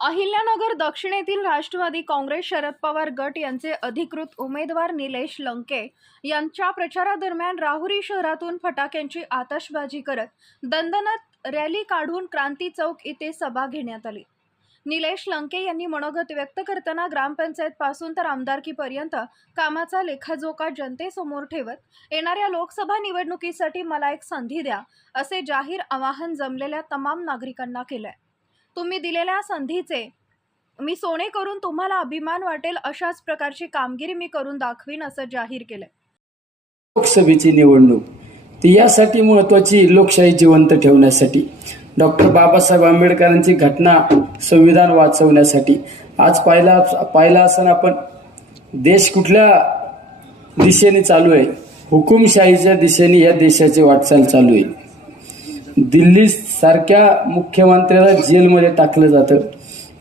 अहिल्यानगर दक्षिणेतील राष्ट्रवादी काँग्रेस शरद पवार गट यांचे अधिकृत उमेदवार निलेश लंके यांच्या प्रचारादरम्यान राहुरी शहरातून फटाक्यांची आतषबाजी करत दंदनात रॅली काढून क्रांती चौक येथे सभा घेण्यात आली. निलेश लंके यांनी मनोगत व्यक्त करताना ग्रामपंचायत पासून तर आमदारकीपर्यंत कामाचा लेखाजोखा जनतेसमोर ठेवत येणाऱ्या लोकसभा निवडणुकीसाठी मला एक संधी द्या असे जाहीर आवाहन जमलेल्या तमाम नागरिकांना केलंय. तुम्ही दिलेल्या संधीचे मी सोने करून तुम्हाला अभिमान वाटेल अशाच प्रकारची कामगिरी मी करून दाखवीन असं जाहीर केलं लोकसभेची निवडणूक ती यासाठी महत्वाची लोकशाही जिवंत ठेवण्यासाठी. डॉक्टर बाबासाहेब आंबेडकरांची घटना संविधान वाचवण्यासाठी. आज पाहिला पाहिला असताना आपण देश कुठल्या दिशेने चालू आहे? हुकुमशाहीच्या दिशेने या देशाची वाटचाल चालू आहे. दिल्ली सारख्या मुख्यमंत्र्याला जेलमध्ये टाकलं जातं.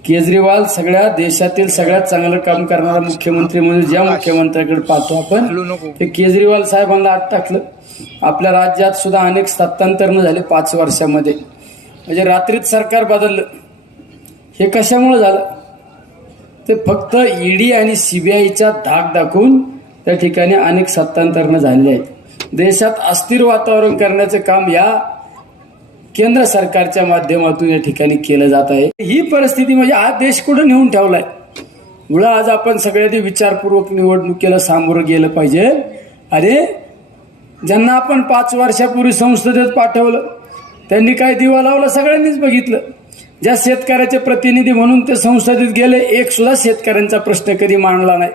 केजरीवाल सगळ्या देशातील सगळ्यात चांगलं काम करणारा मुख्यमंत्री म्हणून ज्या मुख्यमंत्र्याकडे पाहतो आपण ते केजरीवाल साहेबांना आत टाकलं. आपल्या राज्यात सुद्धा अनेक सत्तांतरण झाले पाच वर्षामध्ये. म्हणजे रात्रीत सरकार बदललं. हे कशामुळे झालं? ते फक्त ईडी आणि सीबीआयच्या धाक दाखवून त्या ठिकाणी अनेक सत्तांतरणं झालेली आहेत. देशात अस्थिर वातावरण करण्याचं काम या केंद्र सरकारच्या माध्यमातून या ठिकाणी केलं जात आहे. ही परिस्थिती म्हणजे आज देश कुठं नेऊन ठेवलाय? मुळं आज आपण सगळ्यांनी विचारपूर्वक निवडणुकीला सामोरं गेलं पाहिजे. अरे ज्यांना आपण पाच वर्षापूर्वी संसदेत पाठवलं त्यांनी काय दिवा लावला? सगळ्यांनीच बघितलं. ज्या शेतकऱ्याचे प्रतिनिधी म्हणून ते संसदेत गेले एक सुद्धा शेतकऱ्यांचा प्रश्न कधी मांडला नाही.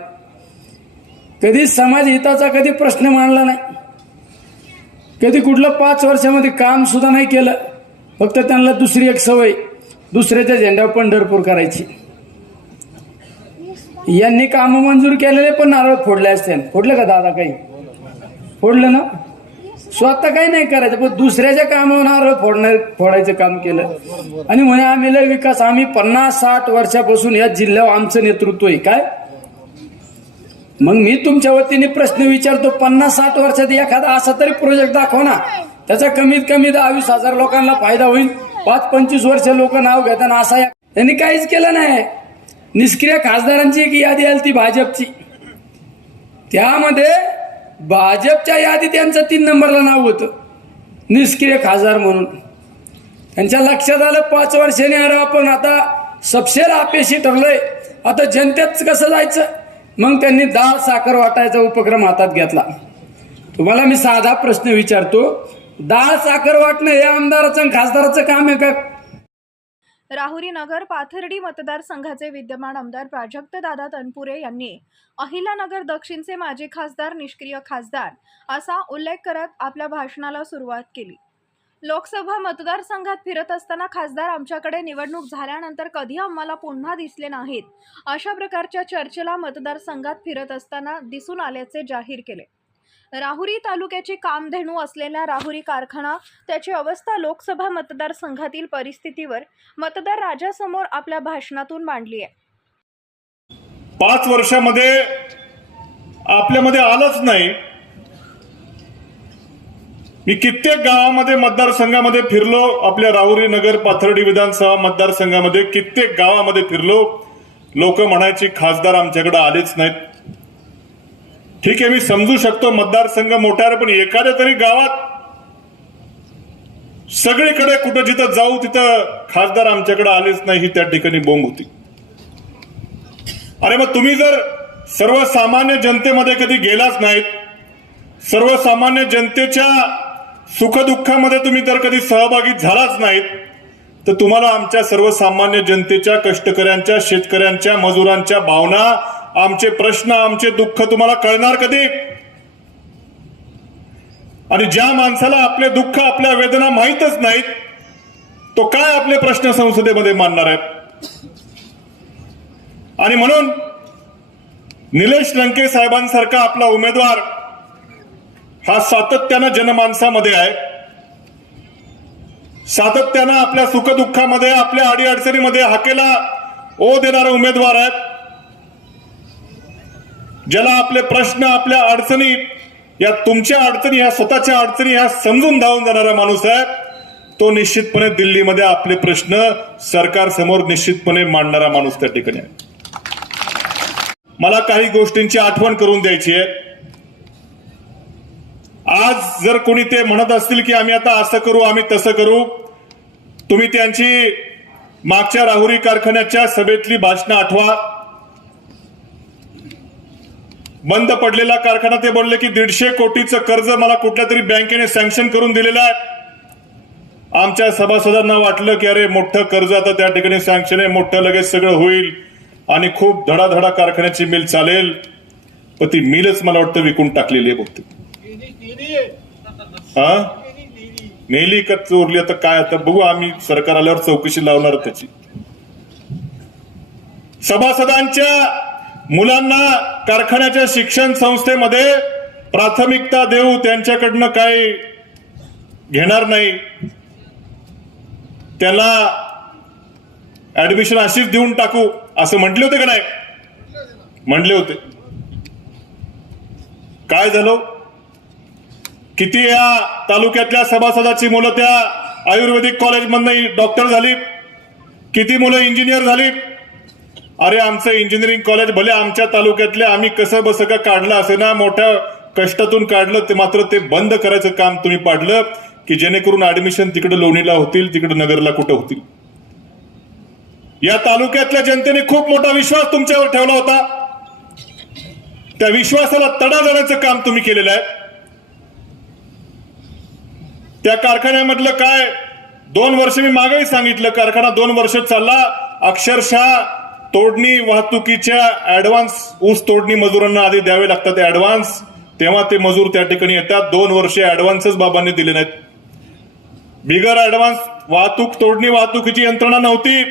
कधी समाज हिताचा कधी प्रश्न मांडला नाही. कधी कुठलं पाच वर्षामध्ये काम सुद्धा नाही केलं. फक्त त्यांना दुसरी एक सवय दुसऱ्याच्या झेंड्यावर पंढरपूर करायची. यांनी काम मंजूर केलेले पण नारळ फोडले असते. फोडलं का दादा काही? फोडलं ना? स्वतः काही नाही करायचं पण दुसऱ्याच्या कामावर नारळ फोडणार फोडायचं काम केलं. आणि म्हणे आम्ही लय विकास आम्ही पन्नास साठ वर्षापासून या जिल्ह्यावर आमचं नेतृत्व आहे. काय? मग मी तुमच्या वतीने प्रश्न विचारतो पन्नास साठ वर्षात एखादा असा तरी प्रोजेक्ट दाखवा ना. त्याचा कमीत कमी दहा वीस हजार लोकांना फायदा होईल. पाच पंचवीस वर्ष लोक नाव घेताना असा या- त्यांनी काहीच केलं नाही. निष्क्रिय खासदारांची एक यादी आली ती भाजपची. त्यामध्ये भाजपच्या यादीत त्यांचं तीन नंबरला नाव होतं. निष्क्रिय खासदार म्हणून. त्यांच्या लक्षात आलं पाच वर्षाने अरे आपण आता सबसेर अपेशी ठरलोय. आता जनतेत कसं जायचं? मग त्यांनी डाळ साखर वाटायचा उपक्रम हातात घेतला. तुम्हाला मी साधा प्रश्न विचारतो. डाळ साखर वाटणं हे आमदाराचं आणि खासदाराचं काम आहे का? राहुरी नगर पाथर्डी मतदारसंघाचे विद्यमान आमदार प्राजक्त दादा तनपुरे यांनी अहिलानगर दक्षिणचे माजी खासदार निष्क्रिय खासदार असा उल्लेख करत आपल्या भाषणाला सुरुवात केली. लोकसभा मतदारसंघात फिरत असताना खासदार आमच्याकडे निवडणूक झाल्यानंतर कधी आम्हाला पुन्हा दिसले नाहीत अशा प्रकारच्या चर्चेला मतदारसंघात फिरत असताना दिसून आल्याचे जाहीर केले. राहुरी तालुक्याची कामधेनू असलेला राहुरी कारखाना त्याची अवस्था लोकसभा मतदारसंघातील परिस्थितीवर मतदार राजासमोर आपल्या भाषणातून मांडली आहे. पाच वर्षामध्ये आपल्यामध्ये आलंच नाही. मी कित्येक गावामध्ये मतदारसंघामध्ये फिरलो आपल्या राहुरी नगर पाथर्डी विधानसभा मतदारसंघामध्ये कित्येक गावामध्ये फिरलो. लोक म्हणायची खासदार आमच्याकडे आलेच नाहीत. ठीक आहे मी समजू शकतो मतदारसंघ मोठा आहे पण एखाद्या तरी गावात सगळीकडे कुठं जिथं जाऊ तिथं खासदार आमच्याकडे आलेच नाही ही त्या ठिकाणी बोंब होती. अरे मग तुम्ही जर सर्वसामान्य जनतेमध्ये कधी गेलाच नाहीत सर्वसामान्य जनतेच्या सुखदुःखामध्ये तुम्ही जर कधी सहभागी झालाच नाहीत तर तुम्हाला आमच्या सर्वसामान्य जनतेच्या कष्टकऱ्यांच्या शेतकऱ्यांच्या मजुरांच्या भावना आमचे प्रश्न आमचे दुःख तुम्हाला कळणार कधी? आणि ज्या माणसाला आपले दुःख आपल्या वेदना माहीतच नाहीत तो काय आपले प्रश्न संसदेमध्ये मांडणार आहेत आणि म्हणून निलेश लंके साहेबांसारखा आपला उमेदवार हा सातत्यानं जनमानसामध्ये आहे. सातत्यानं आपल्या सुखदुःखामध्ये आपल्या अडीअडचणीमध्ये हाकेला ओ देणारा उमेदवार आहे. ज्याला आपले प्रश्न आपल्या अडचणी या तुमच्या अडचणी या स्वतःच्या अडचणी ह्या समजून धावून जाणारा माणूस आहे तो निश्चितपणे दिल्लीमध्ये आपले प्रश्न सरकारसमोर निश्चितपणे मांडणारा माणूस त्या ठिकाणी आहे. मला काही गोष्टींची आठवण करून द्यायची आहे. आज जर कोणी ते म्हणत असतील की आम्ही आता असं करू आम्ही तसं करू तुम्ही त्यांची मागच्या राहुरी कारखान्याच्या सभेतली भाषणं आठवा. बंद पडलेला कारखाना ते बोलले की दीडशे कोटीचं कर्ज मला कुठल्या तरी बँकेने सँक्शन करून दिलेलं आहे. आमच्या सभासदांना वाटलं की अरे मोठं कर्ज आता त्या ठिकाणी सँक्शन आहे मोठं लगेच सगळं होईल आणि खूप धडाधडा कारखान्याची मिल चालेल. पण ती मिलच मला वाटतं विकून टाकलेली आहे बहुतेक. हा नेली का चोरली? आता काय आता बघू आम्ही सरकार आल्यावर चौकशी लावणार त्याची. सभासदांच्या मुलांना कारखान्याच्या शिक्षण संस्थेमध्ये प्राथमिकता देऊ त्यांच्याकडनं काय घेणार नाही. त्याला ऍडमिशन अशीच देऊन टाकू असं म्हटले होते का नाही? म्हटले होते. काय झालं? किती या तालुक्यातल्या सभासदाची मुलं त्या आयुर्वेदिक कॉलेजमधनं डॉक्टर झाली? किती मुलं इंजिनियर झाली? अरे आमचं इंजिनिअरिंग कॉलेज भले आमच्या तालुक्यातले आम्ही कसं बसं का काढलं असे ना मोठ्या कष्टातून काढलं ते मात्र ते बंद करायचं काम तुम्ही पाडलं की जेणेकरून ऍडमिशन तिकडे लोणीला होतील तिकडे नगरला कुठं होतील. या तालुक्यातल्या जनतेने खूप मोठा विश्वास तुमच्यावर ठेवला होता. त्या विश्वासाला तडा जाण्याचं काम तुम्ही केलेलं आहे. त्या कारखान्यामधलं काय? दोन वर्ष मी मागेही सांगितलं कारखाना दोन वर्ष चालला. अक्षरशः तोडणी वाहतुकीच्या ऍडव्हान्स ऊस तोडणी मजुरांना आधी द्यावे लागतात. ऍडव्हान्स तेव्हा ते मजूर त्या ठिकाणी येतात. दोन वर्ष ऍडव्हान्सच बाबांनी दिले नाहीत. बिगर ऍडव्हान्स वाहतूक तोडणी वाहतुकीची यंत्रणा नव्हती.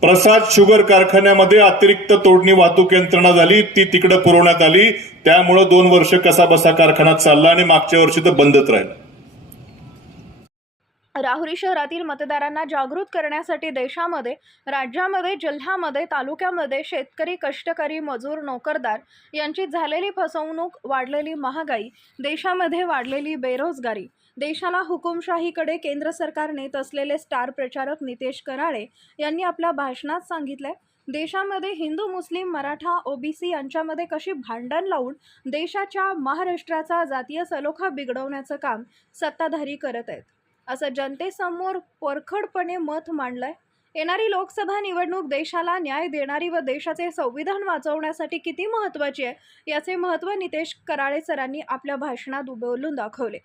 प्रसाद शुगर कारखान्यामध्ये अतिरिक्त तोडणी वाहतूक यंत्रणा झाली. ती तिकडे पुरवण्यात आली. त्यामुळं दोन वर्ष कसा बसा कारखाना चालला आणि मागच्या वर्षी तर बंदच राहिला. राहुरी शहरातील मतदारांना जागृत करण्यासाठी देशामध्ये राज्यामध्ये जिल्ह्यामध्ये तालुक्यामध्ये शेतकरी कष्टकरी मजूर नोकरदार यांची झालेली फसवणूक वाढलेली महागाई देशामध्ये वाढलेली बेरोजगारी देशाला हुकुमशाहीकडे केंद्र सरकार नेत असलेले स्टार प्रचारक नितेश कराळे यांनी आपल्या भाषणात सांगितले देशामध्ये हिंदू मुस्लिम मराठा ओबीसी यांच्यामध्ये कशी भांडण लावून देशाच्या महाराष्ट्राचा जातीय सलोखा बिघडवण्याचं काम सत्ताधारी करत आहेत. असं जनतेसमोर परखडपणे मत मांडलंय. येणारी लोकसभा निवडणूक देशाला न्याय देणारी व देशाचे संविधान वाचवण्यासाठी किती महत्त्वाची आहे याचे महत्त्व नितेश कराळे सरांनी आपल्या भाषणात उभवलून दाखवले.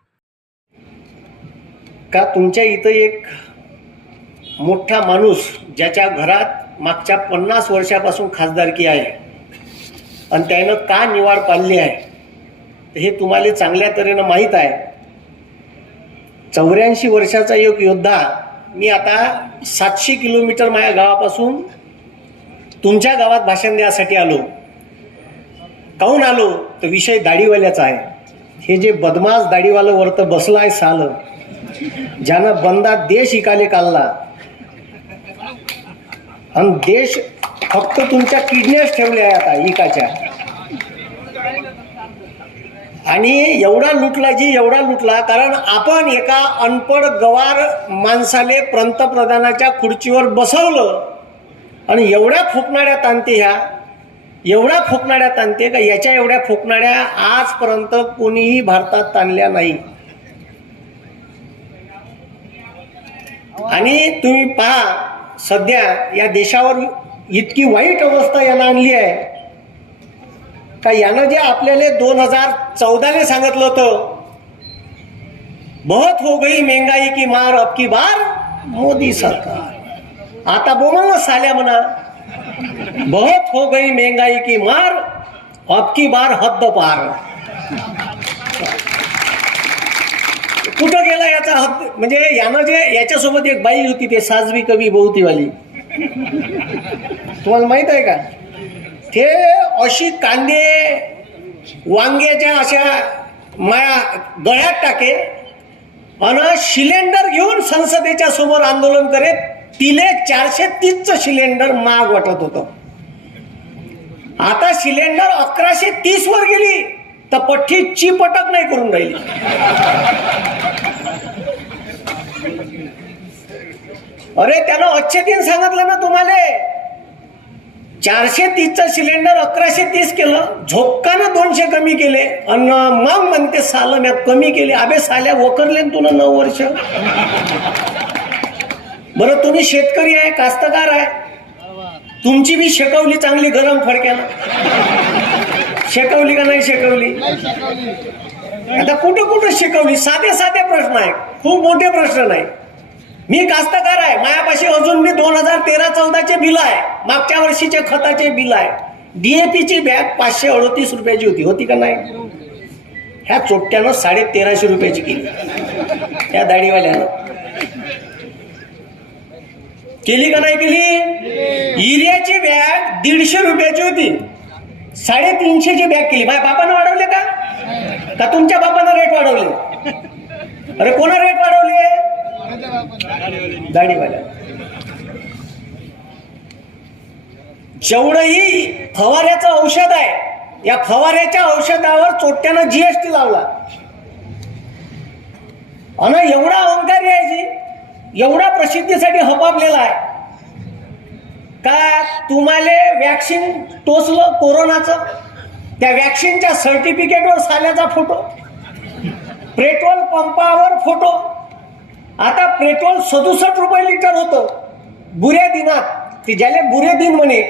का तुमच्या इथं एक मोठा माणूस ज्याच्या घरात मागच्या पन्नास वर्षापासून खासदारकी आहे आणि त्यानं का निवाड पाडली आहे हे तुम्हाला चांगल्या तऱ्हेनं माहीत आहे. चौऱ्याऐंशी वर्षाचा एक योद्धा मी आता सातशे किलोमीटर माझ्या गावापासून तुमच्या गावात भाषण द्यासाठी आलो. काहून आलो? तर विषय दाढीवाल्याचा आहे. हे जे बदमाश दाढीवालं वरतं बसलं आहे सालं ज्यानं बंदा देश इकाले काढला. आणि देश फक्त तुमच्या किडन्याच ठेवल्या आहे आता इकाच्या. आणि एवढा लुटला जी एवढा लुटला कारण आपण एका अनपड गवार माणसाने पंतप्रधानाच्या खुर्चीवर बसवलं आणि एवढ्या फुकणाऱ्या तांते ह्या एवढ्या फुकणाऱ्या तांते का याच्या एवढ्या फुकणाऱ्या आजपर्यंत कोणीही भारतात ताणल्या नाही. आणि तुम्ही पहा सध्या या देशावर इतकी वाईट अवस्था यानं आणली आहे. का यानं जे आपल्याला दोन हजार चौदाने सांगितलं होतं? बहुत हो गई महंगाई की मार अब की बार? मोदी सरकार. आता बोमा साल्या म्हणा. बहुत हो गई महंगाई की मार अब की बार हद्द पार. कुठं गेला याचा हद्द? म्हणजे यानं जे याच्यासोबत एक बाई होती ते साजवी कवी बहुतीवाली. तुम्हाला माहीत आहे का? ते अशी कांदे वांग्याच्या अशा माया गळ्यात टाके आणि सिलेंडर घेऊन संसदेच्या समोर आंदोलन करेत तिले चारशे तीसचं सिलेंडर महाग वाटत होतं. आता सिलेंडर अकराशे तीस वर गेली तर पठ्ठी चिपटक नाही करून राहिली. अरे त्यानं अच्छे दिन सांगितलं ना तुम्हाला. चारशे तीसचं सिलेंडर अकराशे तीस केलं. झोपकानं दोनशे कमी केले. अन मग म्हणते साल म्या कमी केले. अबे साल्या वकरले ना तुला नऊ वर्ष. बरं तुम्ही शेतकरी आहे कास्तकार आहे. तुमची बी शेकवली चांगली गरम फडक्यानं. शेकवली का नाही शेकवली? आता कुठं कुठं शिकवली? साधे साधे प्रश्न आहे खूप मोठे प्रश्न नाही. मी कास्तकार आहे. मायापाशी अजून मी दोन हजार तेरा चौदाचे बिल आहे. मागच्या वर्षीचे खताचे बिल आहे. डीएपीची बॅग पाचशे अडतीस रुपयाची होती. होती का नाही? ह्या चोट्ट्यानं साडे तेराशे रुपयाची केली. त्या दाढीवाल्यानं. केली का नाही केली? युरियाची बॅग दीडशे रुपयाची होती. साडेतीनशेची बॅग केली. माझ्या बापानं वाढवले का? का तुमच्या बापानं रेट वाढवले? अरे कोणा रेट वाढवले? दाढीवाल्या जेवढंही फवाऱ्याचं औषध आहे या फवाऱ्याच्या औषधावर चोट्यानं जीएसटी लावला. अन एवढा अहंकारी आहे जी एवढा प्रसिद्धीसाठी हपापलेला आहे. का तुम्हाला वॅक्सिन टोचलं कोरोनाचं? त्या वॅक्सिनच्या सर्टिफिकेटवर साल्याचा फोटो पेट्रोल पंपावर फोटो आता पेट्रोल सदुसष्ट रुपये लिटर होतं. बुऱ्या दिनात की ज्याला बुरे दिन म्हणे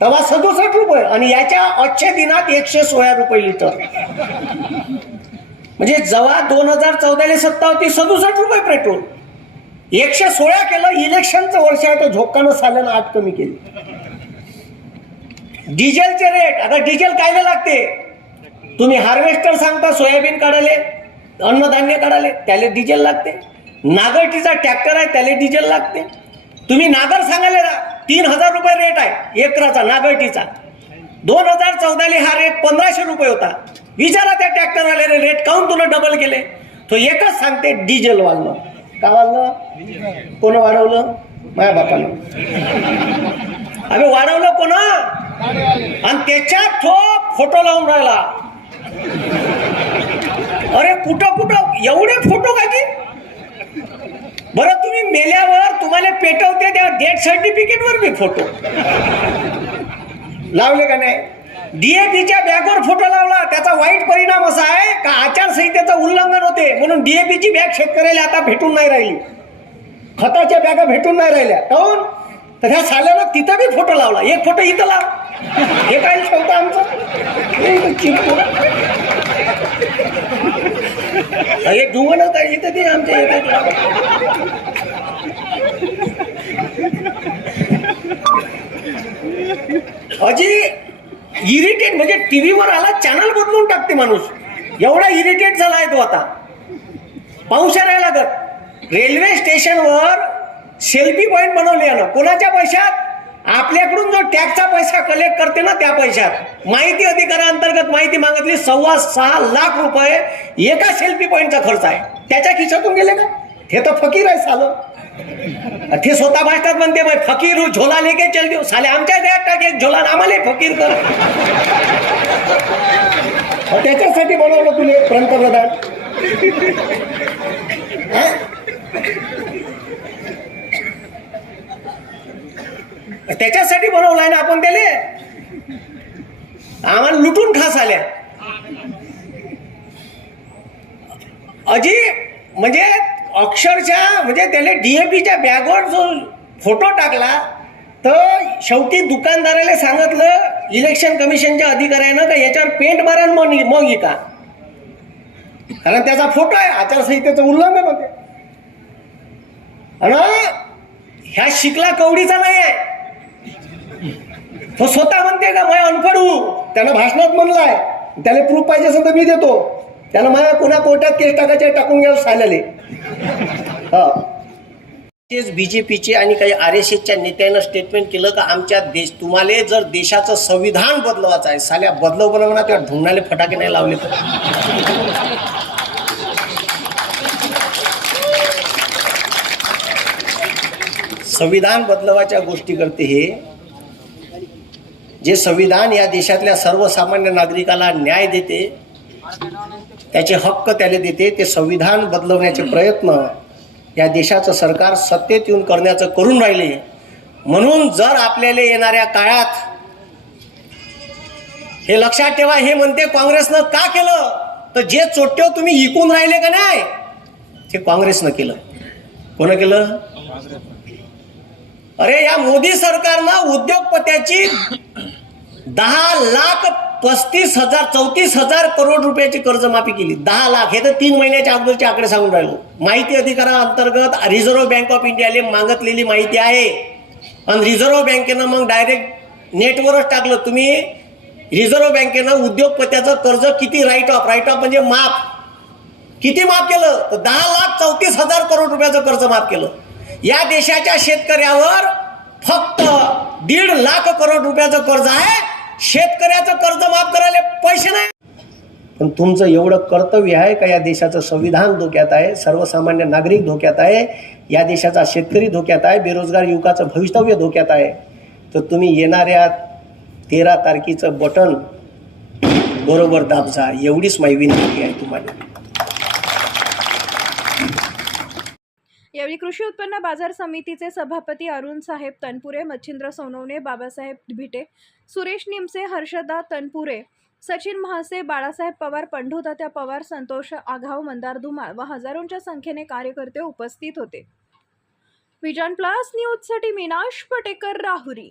तेव्हा सदुसष्ट रुपये आणि याच्या अच्छे दिनात एकशे सोळा रुपये लिटर. म्हणजे जेव्हा दोन हजार चौदाला सत्ता होती सदुसष्ट रुपये पेट्रोल. एकशे सोळा केलं इलेक्शनचं वर्ष आहे तर झोकानं साल्यानं आठ कमी केली. डिझेलचे रेट आता डिझेल कायला लागते? तुम्ही हार्वेस्टर सांगता सोयाबीन काढाले अन्नधान्य काढाले त्याला डिझेल लागते. नागरटीचा ट्रॅक्टर आहे त्याला डिझेल लागते. तुम्ही नागर सांगायला तीन हजार रुपये रेट आहे एकराचा नागरटीचा दोन हजार चौदाले हा रेट पंधराशे रुपये होता. विचारा त्या ट्रॅक्टर आलेले रेट काऊन तुला डबल केले? तो एकच सांगते डिझेल वाढलं का वाढलं कोण वाढवलं? माया बापानं. अरे वाढवलं कोण? आणि त्याच्यात तो फोटो लावून राहिला. अरे कुठं कुठं एवढे फोटो काय की? बरं तुम्ही मेल्यावर तुम्हाला पेटवते त्या डेथ सर्टिफिकेटवर मी बी फोटो लावले का नाही? डीएपीच्या बॅगवर फोटो लावला. त्याचा वाईट परिणाम असा आहे का आचारसंहितेचं उल्लंघन होते? म्हणून डीएपीची बॅग शेतकऱ्याला आता भेटून नाही राहिली. खताच्या बॅगा भेटून नाही राहिल्या. काऊन तर ह्या साल्यानं तिथं बी फोटो लावला. एक फोटो इथं लाव. हे काय ठेवतं आमचं? हे इथं चिपकून. हे काय इथं ते आमच्या इथे. अजी इरिटेट म्हणजे टीव्हीवर आला चॅनल बदलून टाकते माणूस. एवढा इरिटेट झाला आहे तो आता. पाऊस लागत. रेल्वे स्टेशनवर सेल्फी पॉईंट बनवले यानं. कोणाच्या पैशात? आपल्याकडून जो टॅक्सचा पैसा कलेक्ट करते ना त्या पैशात माहिती अधिकाराअंतर्गत माहिती मागितली सव्वा सहा लाख रुपये एका सेल्फी पॉईंटचा खर्च आहे. त्याच्या खिशातून गेले का? हे तर फकीर आहे सालं. ते स्वतः भाषणात म्हणते बाई फकीर झोला लेके चल देऊ. साले आमच्या गळ्यात टाक एक झोला आम्हाला फकीर कर. त्याच्यासाठी बनवलं तुले पंतप्रधान. त्याच्यासाठी बनवलाय ना आपण त्याले आम्हाला लुटून खास आल्या. अजी म्हणजे अक्षरशः म्हणजे त्याला डीएपीच्या बॅगवर जो फोटो टाकला तर शेवटी दुकानदाराला सांगितलं इलेक्शन कमिशनच्या अधिकाऱ्यानं का याच्यावर पेंट मारा मग मग का? कारण त्याचा फोटो आहे आचारसंहितेचं उल्लंघन होते. आणि ह्या शिकला कवडीचा नाही आहे. तो स्वतः म्हणते का माय अनफड. त्यानं भाषणात म्हणलाय. त्याला प्रूफ पाहिजे असेल तर मी देतो. त्यानं मला कोणा कोर्टात केस टाकायचे टाकून घ्या साल्याले हा. तेच बीजेपीचे आणि काही आर एस एसच्या नेत्यानं स्टेटमेंट केलं का आमच्या देश तुम्हाला जर देशाचं संविधान बदलवायचं आहे साल्या बदलव बनवणार त्या ढुंगणाले फटाके नाही लावले तर. संविधान बदलवाच्या गोष्टी करते हे जे संविधान या देशातल्या सर्वसामान्य नागरिकाला न्याय देते त्याचे हक्क त्याला देते ते संविधान बदलवण्याचे प्रयत्न या देशाचं सरकार सत्तेत येऊन करण्याचं करून राहिले. म्हणून जर आपल्याला येणाऱ्या काळात हे लक्षात ठेवा हे म्हणते काँग्रेसनं का केलं? तर जे चोट्यो तुम्ही इकून राहिले का नाही ते काँग्रेसनं केलं. कोण केलं? अरे या मोदी सरकारनं उद्योगपत्याची दहा लाख पस्तीस हजार चौतीस हजार करोड रुपयाची कर्जमाफी केली. दहा लाख हे तर तीन महिन्याच्या अगोदरचे आकडे सांगून राहिलो. माहिती अधिकाराअंतर्गत रिझर्व्ह बँक ऑफ इंडियाले मागितलेली माहिती आहे. आणि रिझर्व्ह बँकेनं मग डायरेक्ट नेटवरच टाकलं. तुम्ही रिझर्व्ह बँकेनं उद्योगपत्याचं कर्ज किती राईट ऑफ राईट ऑफ म्हणजे माफ. किती माफ केलं? तर दहा लाख चौतीस हजार करोड रुपयाचं कर्ज माफ केलं. या देशाच्या शेतकऱ्यावर फक्त दीड लाख करोड रुपयाचं कर्ज आहे. शेतकऱ्याचं कर्ज माफ करायला पैसे नाही. पण तुमचं एवढं कर्तव्य आहे का या देशाचं संविधान धोक्यात आहे सर्वसामान्य नागरिक धोक्यात आहे या देशाचा शेतकरी धोक्यात आहे बेरोजगार युवकाचं भवितव्य धोक्यात आहे? तर तुम्ही येणाऱ्या तेरा तारखेचं बटन बरोबर दाबजा. एवढीच माझी विनंती आहे तुम्हाला. यावेळी कृषी उत्पन्न बाजार समितीचे सभापती अरुण साहेब तनपुरे मच्छिंद्र सोनवणे बाबासाहेब भिटे सुरेश निमसे हर्षदा तनपुरे सचिन महासे बाळासाहेब पवार पंढूतात्या पवार संतोष आघाव मंदार धुमाळ व हजारोंच्या संख्येने कार्यकर्ते उपस्थित होते. विजन प्लस न्यूजसाठी मीनाश पटेकर राहुरी.